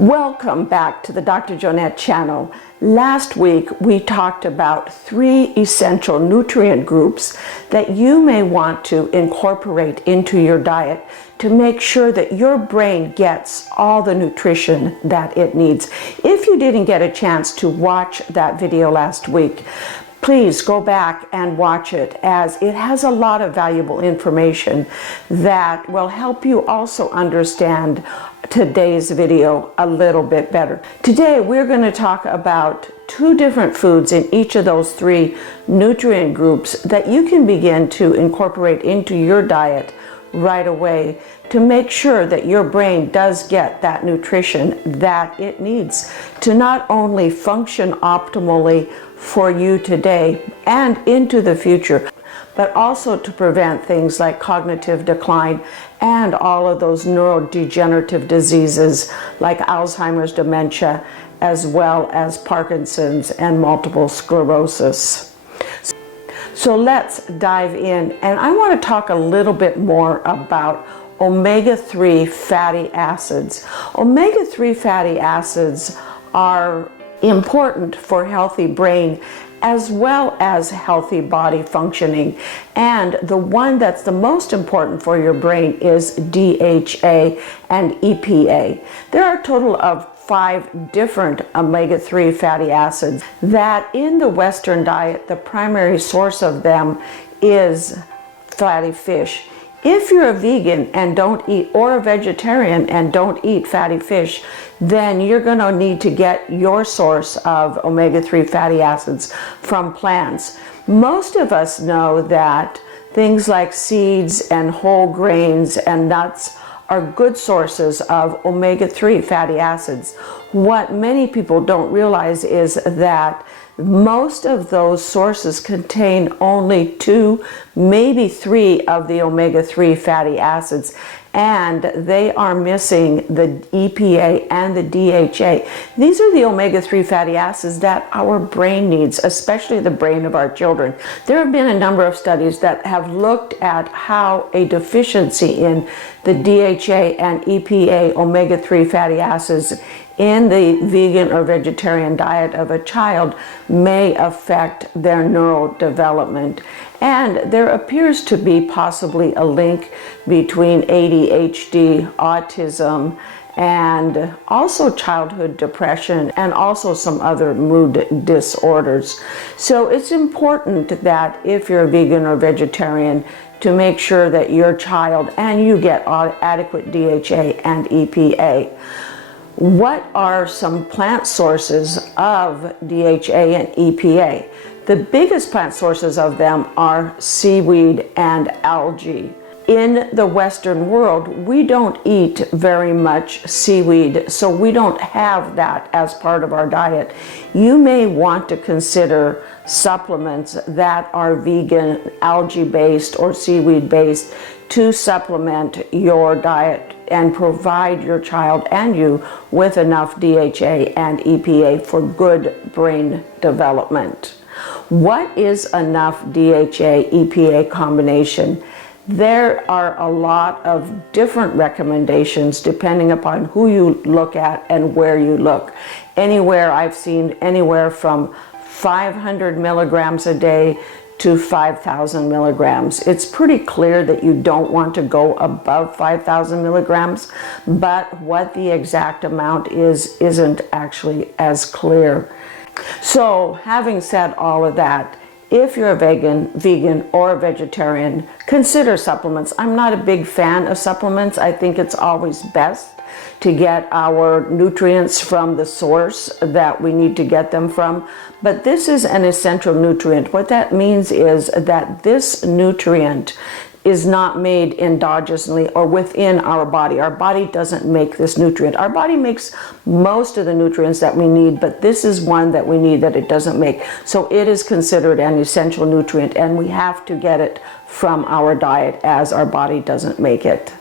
Welcome back to the Dr. Jonette channel. Last week we talked about 3 essential nutrient groups that you may want to incorporate into your diet to make sure that your brain gets all the nutrition that it needs. If you didn't get a chance to watch that video last week, please go back and watch it, as it has a lot of valuable information that will help you also understand today's video a little bit better. Today we're going to talk about 2 different foods in each of those 3 nutrient groups that you can begin to incorporate into your diet right away to make sure that your brain does get that nutrition that it needs to not only function optimally for you today and into the future, but also to prevent things like cognitive decline and all of those neurodegenerative diseases like Alzheimer's, dementia, as well as Parkinson's and multiple sclerosis. So let's dive in, and I want to talk a little bit more about omega-3 fatty acids. Omega-3 fatty acids are important for healthy brain as well as healthy body functioning, and the one that's the most important for your brain is DHA and EPA. There are a total of 5 different omega-3 fatty acids that in the Western diet, the primary source of them is fatty fish. If you're a vegan and don't eat, or a vegetarian and don't eat fatty fish, then you're going to need to get your source of omega-3 fatty acids from plants. Most of us know that things like seeds and whole grains and nuts are good sources of omega-3 fatty acids. What many people don't realize is that most of those sources contain only 2, maybe 3 of the omega-3 fatty acids, and they are missing the EPA and the DHA. These are the omega-3 fatty acids that our brain needs, especially the brain of our children. There have been a number of studies that have looked at how a deficiency in the DHA and EPA omega-3 fatty acids in the vegan or vegetarian diet of a child may affect their neurodevelopment. And there appears to be possibly a link between ADHD, autism, and also childhood depression, and also some other mood disorders. So it's important that if you're a vegan or vegetarian, to make sure that your child and you get adequate DHA and EPA. What are some plant sources of DHA and EPA? The biggest plant sources of them are seaweed and algae. In the Western world, we don't eat very much seaweed, so we don't have that as part of our diet. You may want to consider supplements that are vegan, algae-based, or seaweed-based to supplement your diet and provide your child and you with enough DHA and EPA for good brain development. What is enough DHA EPA combination? There are a lot of different recommendations depending upon who you look at and where you look. I've seen anywhere from 500 milligrams a day to 5,000 milligrams. It's pretty clear that you don't want to go above 5,000 milligrams, but what the exact amount is isn't actually as clear. So having said all of that, if you're a vegan or a vegetarian, consider supplements. I'm not a big fan of supplements. I think it's always best to get our nutrients from the source that we need to get them from. But this is an essential nutrient. What that means is that this nutrient is not made endogenously or within our body. Our body doesn't make this nutrient. Our body makes most of the nutrients that we need, but this is one that we need that it doesn't make. So it is considered an essential nutrient, and we have to get it from our diet as our body doesn't make it.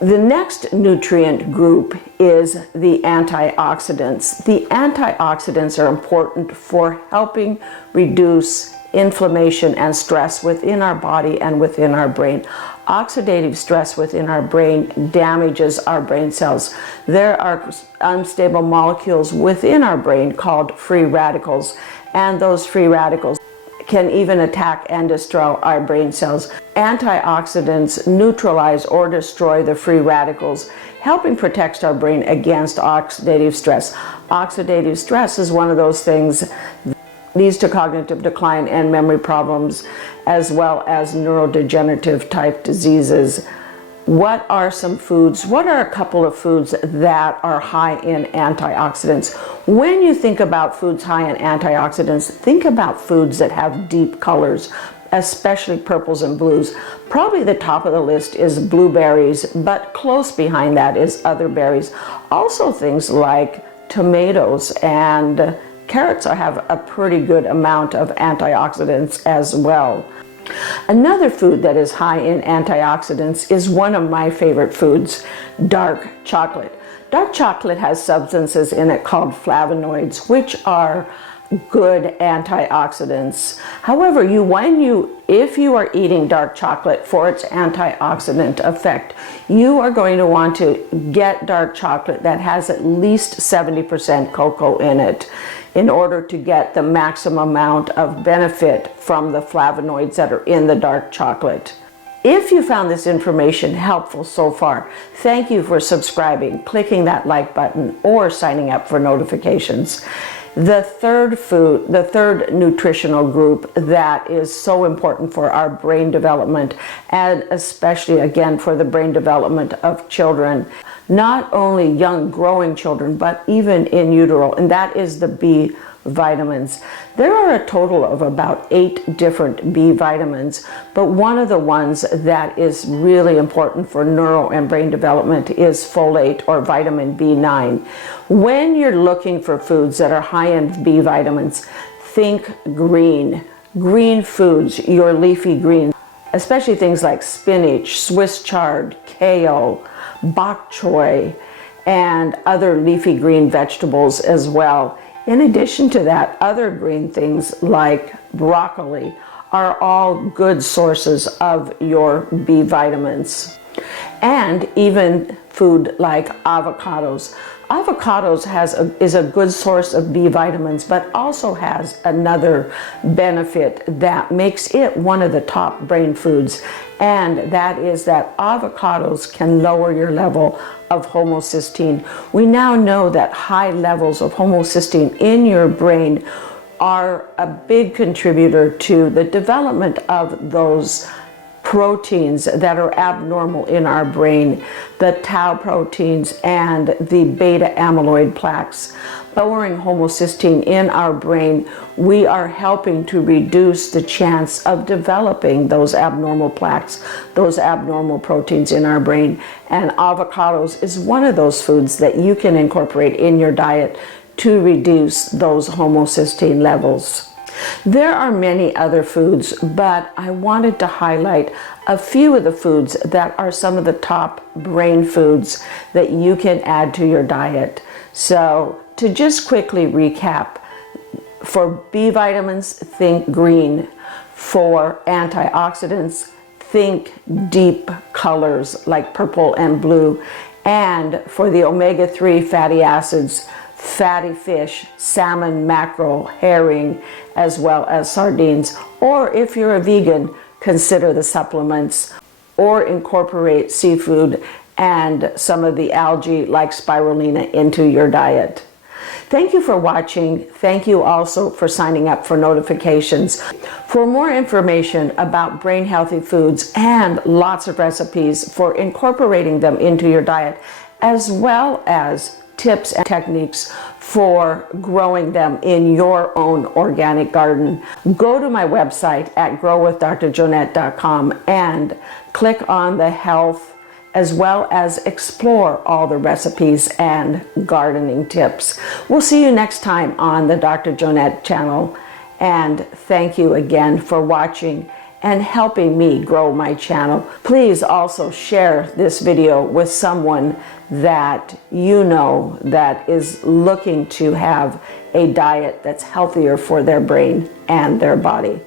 The next nutrient group is the antioxidants. The antioxidants are important for helping reduce inflammation and stress within our body and within our brain. Oxidative stress within our brain damages our brain cells. There are unstable molecules within our brain called free radicals, and those free radicals can even attack and destroy our brain cells. Antioxidants neutralize or destroy the free radicals, helping protect our brain against oxidative stress. Oxidative stress is one of those things that leads to cognitive decline and memory problems, as well as neurodegenerative type diseases. What are some foods? What are a couple of foods that are high in antioxidants? When you think about foods high in antioxidants, think about foods that have deep colors, especially purples and blues. Probably the top of the list is blueberries, but close behind that is other berries. Also things like tomatoes and carrots have a pretty good amount of antioxidants as well. Another food that is high in antioxidants is one of my favorite foods, dark chocolate. Dark chocolate has substances in it called flavonoids, which are good antioxidants. However, if you are eating dark chocolate for its antioxidant effect, you are going to want to get dark chocolate that has at least 70% cocoa in it, in order to get the maximum amount of benefit from the flavonoids that are in the dark chocolate. If you found this information helpful so far, thank you for subscribing, clicking that like button, or signing up for notifications. The third nutritional group that is so important for our brain development, and especially again for the brain development of children, not only young growing children, but even in utero, and that is the B vitamins. There are a total of about 8 different B vitamins, but one of the ones that is really important for neuro and brain development is folate, or vitamin B9. When you're looking for foods that are high in B vitamins, think green. Green foods, your leafy greens, especially things like spinach, Swiss chard, kale, bok choy, and other leafy green vegetables as well. In addition to that, other green things like broccoli are all good sources of your B vitamins. And even food like avocados. Avocados is a good source of B vitamins, but also has another benefit that makes it one of the top brain foods, and that is that avocados can lower your level of homocysteine. We now know that high levels of homocysteine in your brain are a big contributor to the development of those proteins that are abnormal in our brain, the tau proteins and the beta amyloid plaques. Lowering homocysteine in our brain, we are helping to reduce the chance of developing those abnormal plaques, those abnormal proteins in our brain. And avocados is one of those foods that you can incorporate in your diet to reduce those homocysteine levels. There are many other foods, but I wanted to highlight a few of the foods that are some of the top brain foods that you can add to your diet. So to just quickly recap, for B vitamins, think green. For antioxidants, think deep colors like purple and blue. And for the omega-3 fatty acids, fatty fish, salmon, mackerel, herring, as well as sardines. Or if you're a vegan, consider the supplements or incorporate seafood and some of the algae like spirulina into your diet. Thank you for watching. Thank you also for signing up for notifications. For more information about brain healthy foods and lots of recipes for incorporating them into your diet, as well as tips and techniques for growing them in your own organic garden, go to my website at growwithdrjonette.com and click on the health, as well as explore all the recipes and gardening tips. We'll see you next time on the Dr. Jonette channel, and thank you again for watching and helping me grow my channel. Please also share this video with someone that you know that is looking to have a diet that's healthier for their brain and their body.